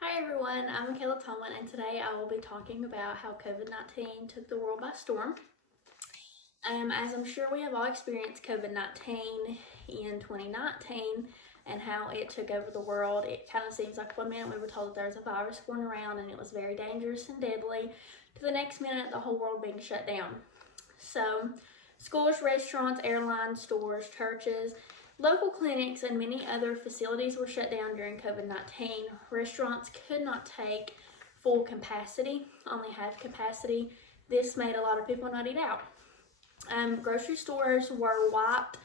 Hi everyone, I'm Michaela Tomlin, and today I will be talking about how COVID-19 took the world by storm. As I'm sure we have all experienced COVID-19 in 2019 and how it took over the world, it kind of seems like one minute we were told that there was a virus going around and it was very dangerous and deadly, to the next minute the whole world being shut down. So, schools, restaurants, airlines, stores, churches, local clinics, and many other facilities were shut down during COVID-19. Restaurants could not take full capacity, only half capacity. This made a lot of people not eat out. Grocery stores were wiped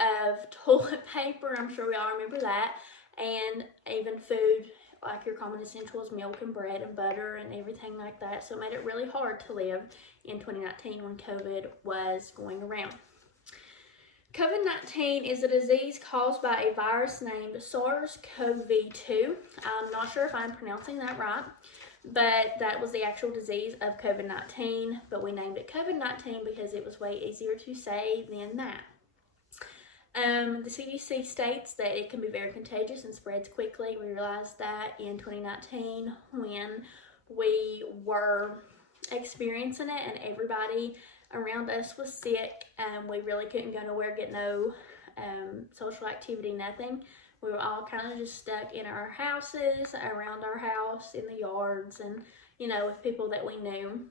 of toilet paper, I'm sure we all remember that, and even food like your common essentials, milk and bread and butter and everything like that. So it made it really hard to live in 2019 when COVID was going around. COVID-19 is a disease caused by a virus named SARS-CoV-2. I'm not sure if I'm pronouncing that right, but that was the actual disease of COVID-19, but we named it COVID-19 because it was way easier to say than that. The CDC states that it can be very contagious and spreads quickly. We realized that in 2019 when we were experiencing it and everybody around us was sick. We really couldn't go nowhere, get no social activity, nothing. We were all kind of just stuck in our houses, around our house, in the yards, and with people that we knew.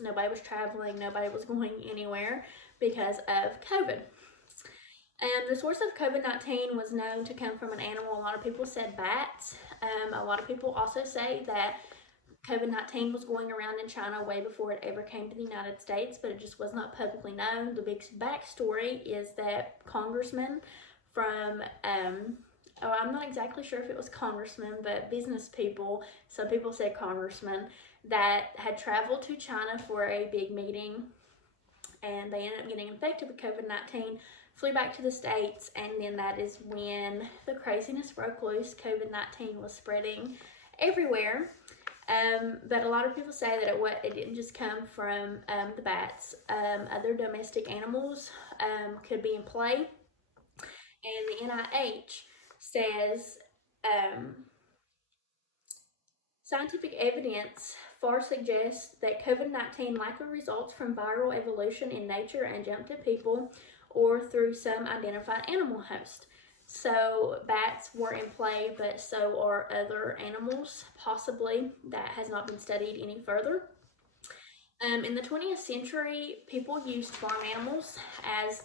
Nobody was traveling, nobody was going anywhere because of COVID. The source of COVID-19 was known to come from an animal. A lot of people said bats. A lot of people also say that COVID-19 was going around in China way before it ever came to the United States, but it just was not publicly known. The big backstory is that congressmen from, I'm not exactly sure if it was congressmen, but business people, some people said congressmen, that had traveled to China for a big meeting, and they ended up getting infected with COVID-19, flew back to the States, and then that is when the craziness broke loose. COVID-19 was spreading everywhere. But a lot of people say that it didn't just come from the bats. Other domestic animals could be in play. And the NIH says scientific evidence far suggests that COVID-19 likely results from viral evolution in nature and jumped to people or through some identified animal host. So bats were in play, but so are other animals, possibly. That has not been studied any further. In the 20th century, people used farm animals as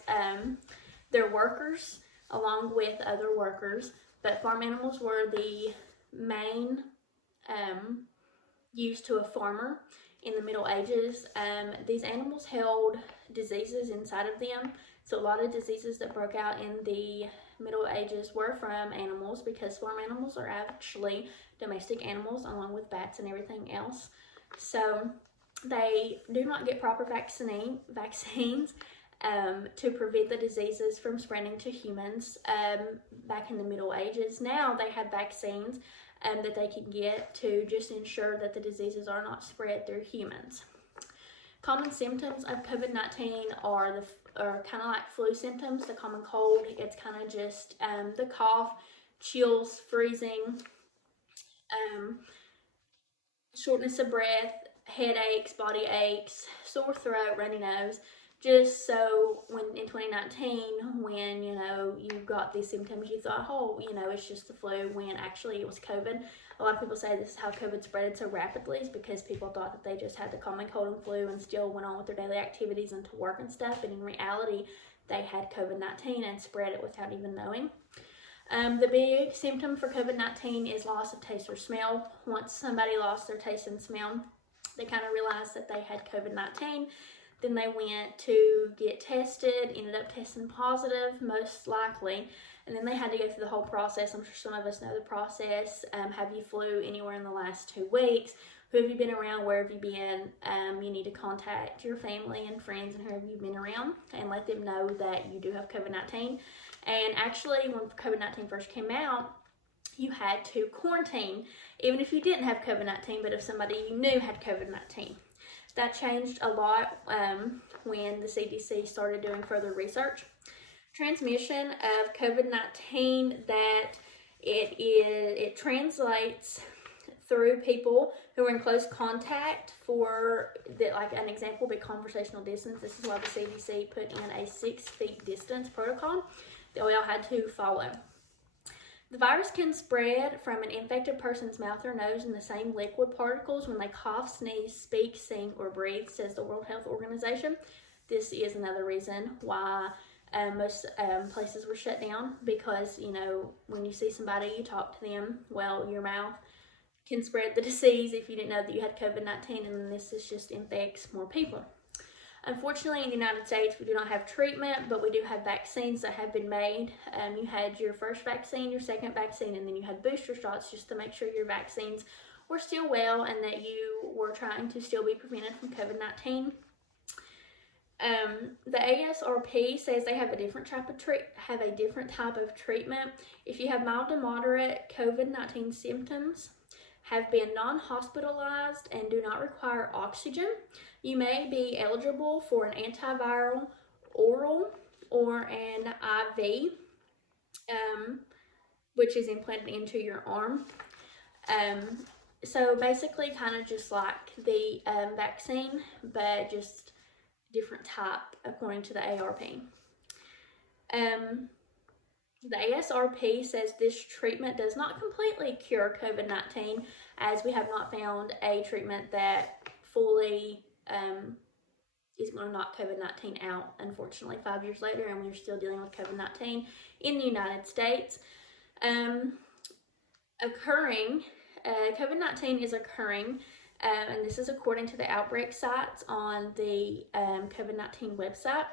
their workers, along with other workers, but farm animals were the main use to a farmer in the Middle Ages. These animals held diseases inside of them. So a lot of diseases that broke out in the Middle Ages were from animals, because farm animals are actually domestic animals along with bats and everything else. So they do not get proper vaccines to prevent the diseases from spreading to humans back in the Middle Ages. Now they have vaccines that they can get to just ensure that the diseases are not spread through humans. Common symptoms of COVID-19 are kind of like flu symptoms. The common cold, it's kind of just the cough, chills, freezing, shortness of breath, headaches, body aches, sore throat, runny nose. Just so when in 2019, when you got these symptoms, you thought, oh, it's just the flu, when actually it was COVID. A lot of people say this is how COVID spread so rapidly, is because people thought that they just had the common cold and flu and still went on with their daily activities and to work and stuff, but in reality they had COVID-19 and spread it without even knowing. The big symptom for COVID-19 is loss of taste or smell. Once somebody lost their taste and smell, they kind of realized that they had COVID-19. Then they went to get tested, ended up testing positive, most likely. And then they had to go through the whole process. I'm sure some of us know the process. Have you flew anywhere in the last 2 weeks? Who have you been around? Where have you been? You need to contact your family and friends and whoever you've been around and let them know that you do have COVID-19. And actually, when COVID-19 first came out, you had to quarantine, even if you didn't have COVID-19, but if somebody you knew had COVID-19. That changed a lot when the CDC started doing further research. Transmission of COVID-19, that it translates through people who are in close contact. For that, like an example would be conversational distance. This is why the CDC put in a 6 feet distance protocol that we all had to follow. The virus can spread from an infected person's mouth or nose in the same liquid particles when they cough, sneeze, speak, sing, or breathe, says the World Health Organization. This is another reason why most places were shut down, because, you know, when you see somebody, you talk to them, well, your mouth can spread the disease if you didn't know that you had COVID-19, and then this just infects more people. Unfortunately, in the United States, we do not have treatment, but we do have vaccines that have been made. You had your first vaccine, your second vaccine, and then you had booster shots just to make sure your vaccines were still well and that you were trying to still be prevented from COVID-19. The ASRP says they have a different type of treatment. If you have mild to moderate COVID-19 symptoms, have been non-hospitalized, and do not require oxygen, you may be eligible for an antiviral oral or an IV, which is implanted into your arm. So basically kind of just like the vaccine, but just different type according to the ARP. The ASRP says this treatment does not completely cure COVID-19, as we have not found a treatment that fully is going to knock COVID-19 out, unfortunately, 5 years later, and we're still dealing with COVID-19 in the United States. COVID-19 is occurring, and this is according to the outbreak sites on the COVID-19 website.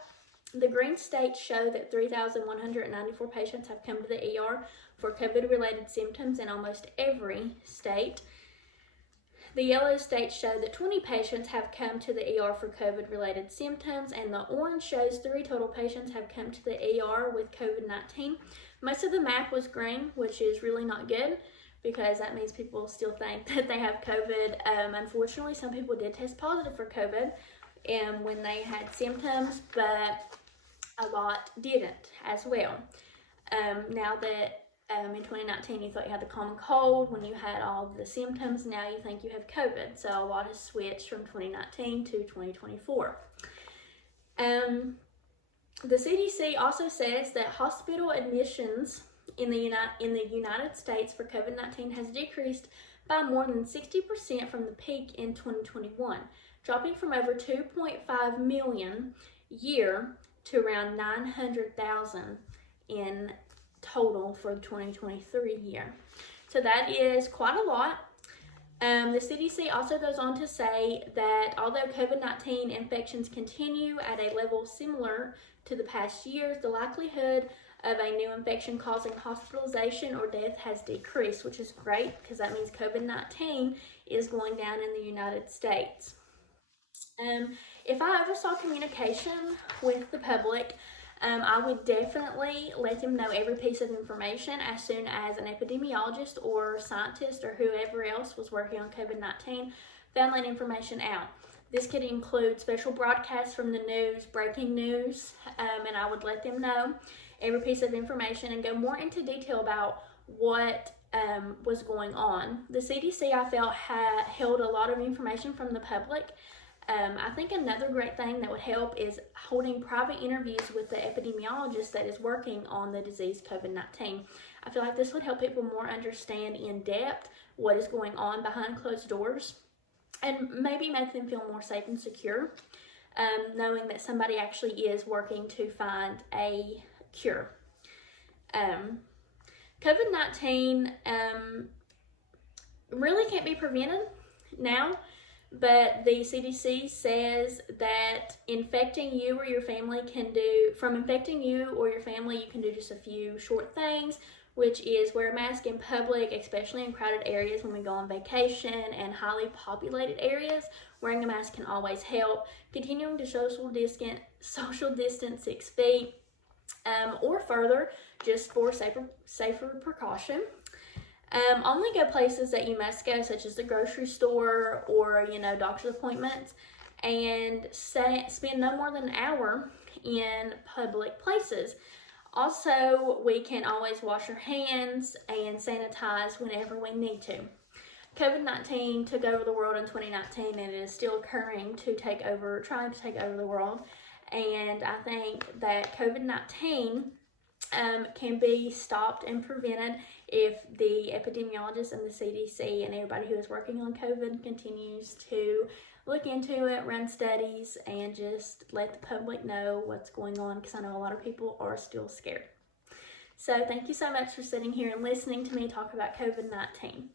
The green states show that 3,194 patients have come to the ER for COVID-related symptoms in almost every state. The yellow states show that 20 patients have come to the ER for COVID-related symptoms, and the orange shows 3 total patients have come to the ER with COVID-19. Most of the map was green, which is really not good, because that means people still think that they have COVID. Unfortunately, some people did test positive for COVID when they had symptoms, but a lot didn't as well. Now that in 2019 you thought you had the common cold when you had all the symptoms, now you think you have COVID. So a lot has switched from 2019 to 2024. The CDC also says that hospital admissions in the United States for COVID-19 has decreased by more than 60% from the peak in 2021, dropping from over 2.5 million year to around 900,000 in total for the 2023 year. So that is quite a lot. The CDC also goes on to say that although COVID-19 infections continue at a level similar to the past years, the likelihood of a new infection causing hospitalization or death has decreased, which is great because that means COVID-19 is going down in the United States. If I oversaw communication with the public, I would definitely let them know every piece of information as soon as an epidemiologist or scientist or whoever else was working on COVID-19 found that information out. This could include special broadcasts from the news, breaking news, and I would let them know every piece of information and go more into detail about what was going on. The CDC, I felt, held a lot of information from the public. I think another great thing that would help is holding private interviews with the epidemiologist that is working on the disease COVID-19. I feel like this would help people more understand in depth what is going on behind closed doors and maybe make them feel more safe and secure, knowing that somebody actually is working to find a cure. COVID-19 really can't be prevented now, but the CDC says that infecting you or your family you can do just a few short things, which is wear a mask in public, especially in crowded areas when we go on vacation and highly populated areas. Wearing a mask can always help. Continuing to social distance 6 feet or further, just for safer precaution. Only go places that you must go, such as the grocery store or, doctor's appointments, and spend no more than an hour in public places. Also, we can always wash our hands and sanitize whenever we need to. COVID-19 took over the world in 2019, and it is still occurring to trying to take over the world. And I think that COVID-19 can be stopped and prevented if the epidemiologists and the CDC and everybody who is working on COVID continues to look into it, run studies, and just let the public know what's going on, because I know a lot of people are still scared. So thank you so much for sitting here and listening to me talk about COVID-19.